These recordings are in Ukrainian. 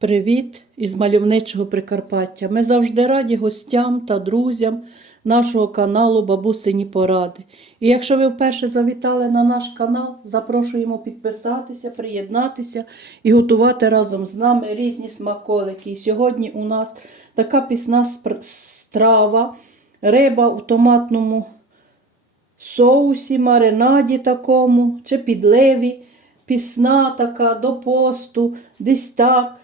Привіт із мальовничого Прикарпаття. Ми завжди раді гостям та друзям нашого каналу Бабусині Поради. І якщо ви вперше завітали на наш канал, запрошуємо підписатися, приєднатися і готувати разом з нами різні смаколики. І сьогодні у нас така пісна страва, риба у томатному соусі, маринаді такому, чи підливі, пісна така до посту, десь так,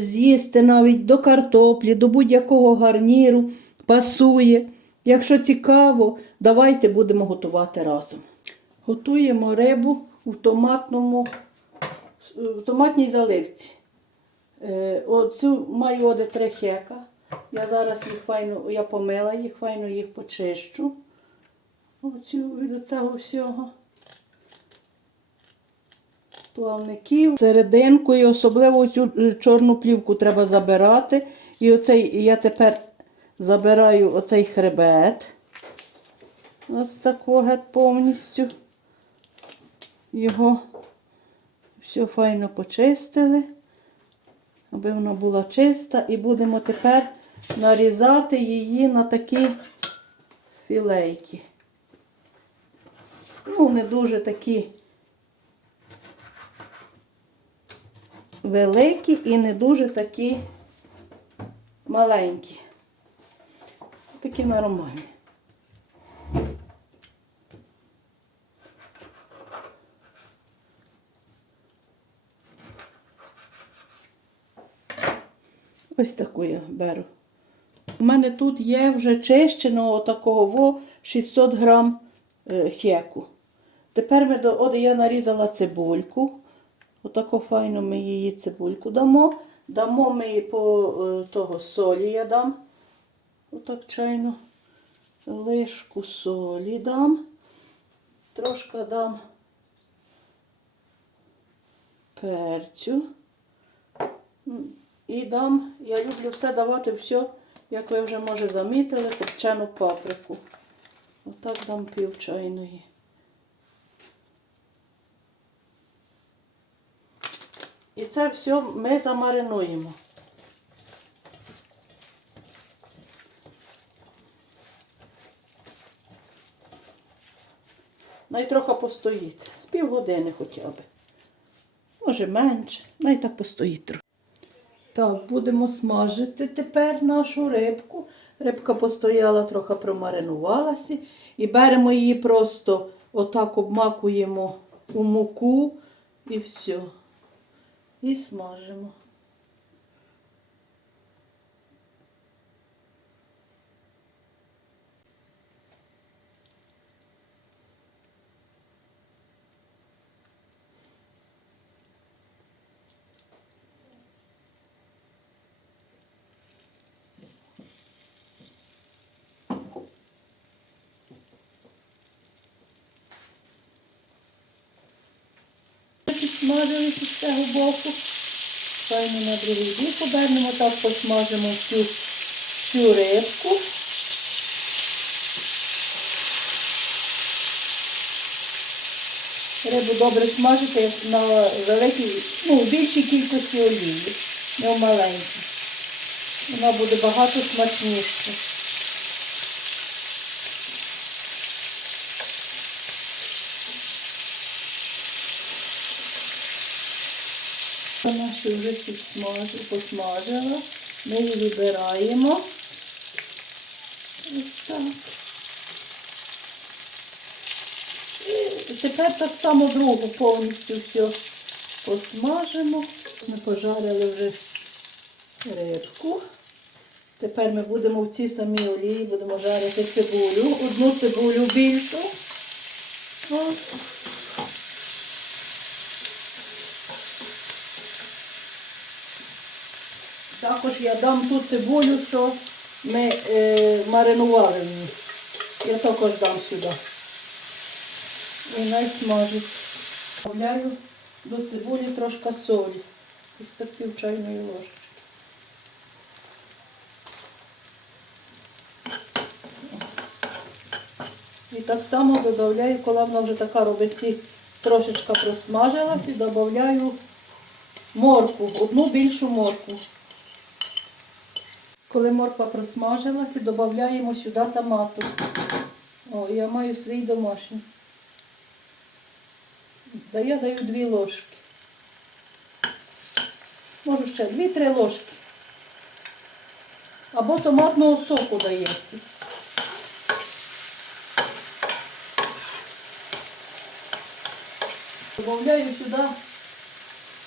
з'їсти навіть до картоплі, до будь-якого гарніру, пасує. Якщо цікаво, давайте будемо готувати разом. Готуємо рибу в томатному, в томатній заливці. Е, Оцю маю оде три хека. Я зараз їх файно, я помила їх, файно їх почищу. Оцю від цього всього. Плавників. Серединкою, особливо цю е, чорну плівку треба забирати. І оцей, я тепер забираю оцей хребет. Ось такого геть повністю. Його все файно почистили, аби вона була чиста. І будемо тепер нарізати її на такі філейки. Ну, не дуже такі великі і не дуже такі маленькі. Такі нормальні. Ось таку я беру. У мене тут є вже чищеного такого во 600 грам е, хеку. Тепер ми от я нарізала цибульку. Отако файно ми її цибульку дамо. Дамо ми по е, того солі я дам. Отак чайно. Лишку солі дам. Трошки дам перцю. І дам, я люблю все давати все, як ви вже може замітили, копчену паприку. Отак дам пів чайної. І це все ми замаринуємо. Най трохи постоїть. З півгодини хоча б. Може менше, най так постоїть трохи. Так, будемо смажити тепер нашу рибку. Рибка постояла, трохи промаринувалася. І беремо її просто отак обмакуємо у муку і все. І смажимо. Підсмажилися з цього боку. Файно на другий бік обернемо, так посмажимо всю, всю рибку. Рибу добре смажити на великій, ну, більшій кількості олії, не в маленькій. Вона буде багато смачніша. Вона ще вже посмажила. Ми її вибираємо. Тепер так само другу повністю все посмажимо. Ми пожарили вже рибку. Тепер ми будемо в цій самій олії, будемо жарити цибулю. Одну цибулю більшу. Ось. Також я дам ту цибулю, що ми е, маринували в. Я також дам сюди. І най смажить. Добавляю до цибулі трошки солі. Ось так пів чайної ложки. І так само додаю, коли вона вже така робить ці трошечка просмажилась, і додаю морку, одну більшу морку. Коли морква просмажилася, додаємо сюди томату. О, я маю свій домашній. Да я даю дві ложки. Можу ще дві-три ложки. Або томатного соку дається. Добавляю сюди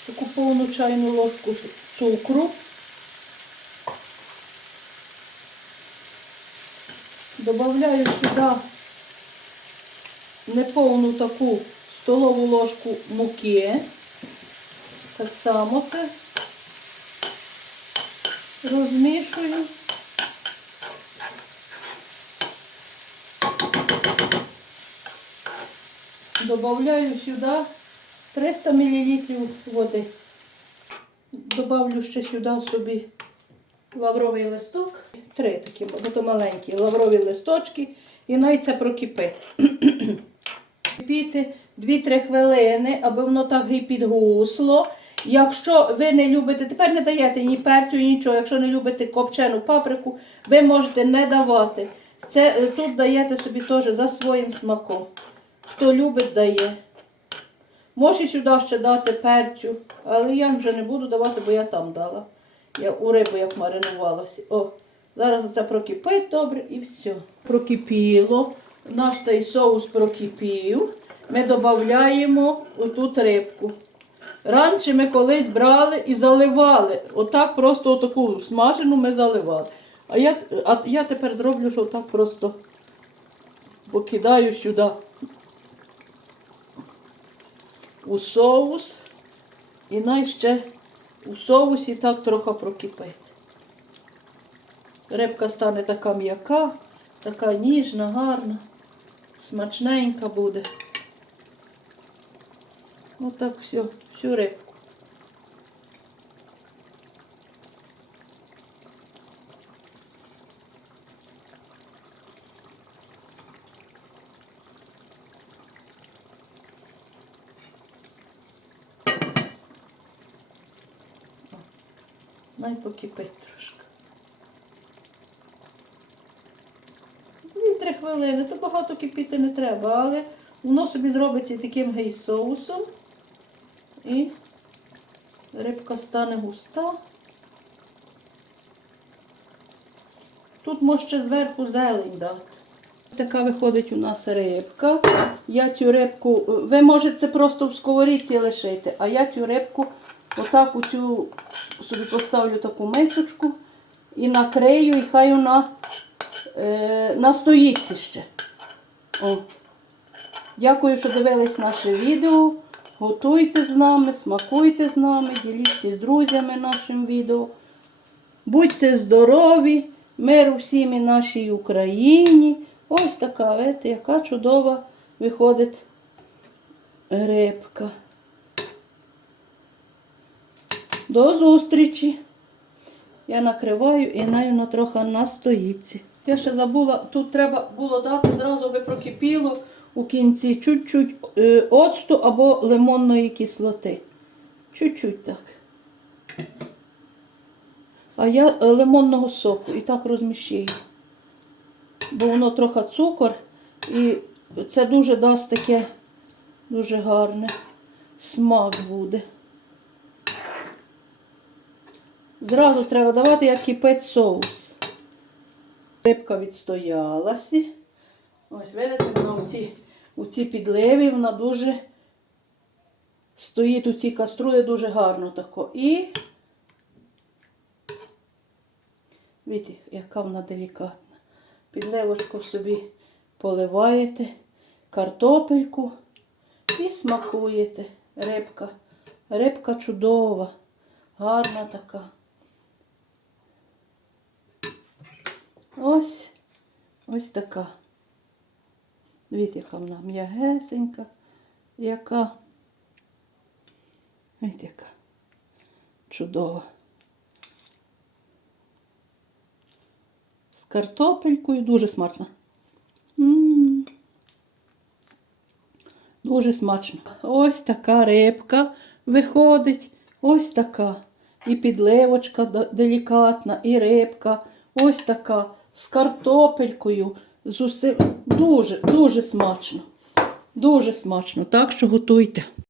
таку повну чайну ложку цукру. Добавляю сюди неповну таку столову ложку муки. Так само це розмішую. Добавляю сюди 300 мл води. Добавлю ще сюди собі лавровий листок. Три такі, то маленькі лаврові листочки. І навіть це прокипить. Кипіти 2-3 хвилини, аби воно так і підгусло. Якщо ви не любите, тепер не даєте ні перцю, нічого. Якщо не любите копчену паприку, ви можете не давати. Це, е, тут даєте собі теж за своїм смаком. Хто любить, дає. Може сюди ще дати перцю, але я вже не буду давати, бо я там дала. Я у рибу як маринувалася. О, зараз це прокипить добре і все. Прокипіло. Наш цей соус прокипів. Ми додаємо отут рибку. Раніше ми колись брали і заливали. Отак просто отаку смажену ми заливали. А я, а я тепер зроблю, що отак просто покидаю сюди у соус. І най ще у соусі так трохи прокипить. Рибка стане така м'яка, така ніжна, гарна, смачненька буде. Отак все, всю рибку. Най покипить трошки. Хвилини, то багато кипіти не треба, але воно собі зробиться таким гей-соусом. І рибка стане густа. Тут може ще зверху зелень дати. Така виходить у нас рибка. Я цю рибку, ви можете просто в сковорідці лишити, а я цю рибку отак у цю собі поставлю таку мисочку і накрию, і хай вона е, настоїться ще. О. Дякую, що дивились наше відео. Готуйте з нами, смакуйте з нами, діліться з друзями нашим відео. Будьте здорові, миру всім і нашій Україні. Ось така, видите, яка чудова виходить рибка. До зустрічі. Я накриваю і нею на трохи настоїться. Я ще забула, тут треба було дати, зразу би прокипіло у кінці чуть-чуть е, оцту або лимонної кислоти. Чуть-чуть так. А я е, лимонного соку і так розміщую. Бо воно трохи цукор і це дуже дасть таке дуже гарне смак буде. Зразу треба давати, як кипить соус. Рибка відстоялася. Ось, видите, вона у цій, у цій підливі, вона дуже стоїть у цій каструлі дуже гарно тако. І Видите, яка вона делікатна. Підливочку собі поливаєте, картопельку і смакуєте. Рибка. Рибка чудова, гарна така. Ось ось така. Дивіться, яка вона м'ягесенька, яка. Ось яка чудова. З картопелькою дуже смачно. М. Дуже смачно. Ось така рибка виходить. Ось така. І підливочка делікатна, і рибка. Ось така. З картопелькою. З усім. Дуже, дуже смачно. Дуже смачно. Так що готуйте.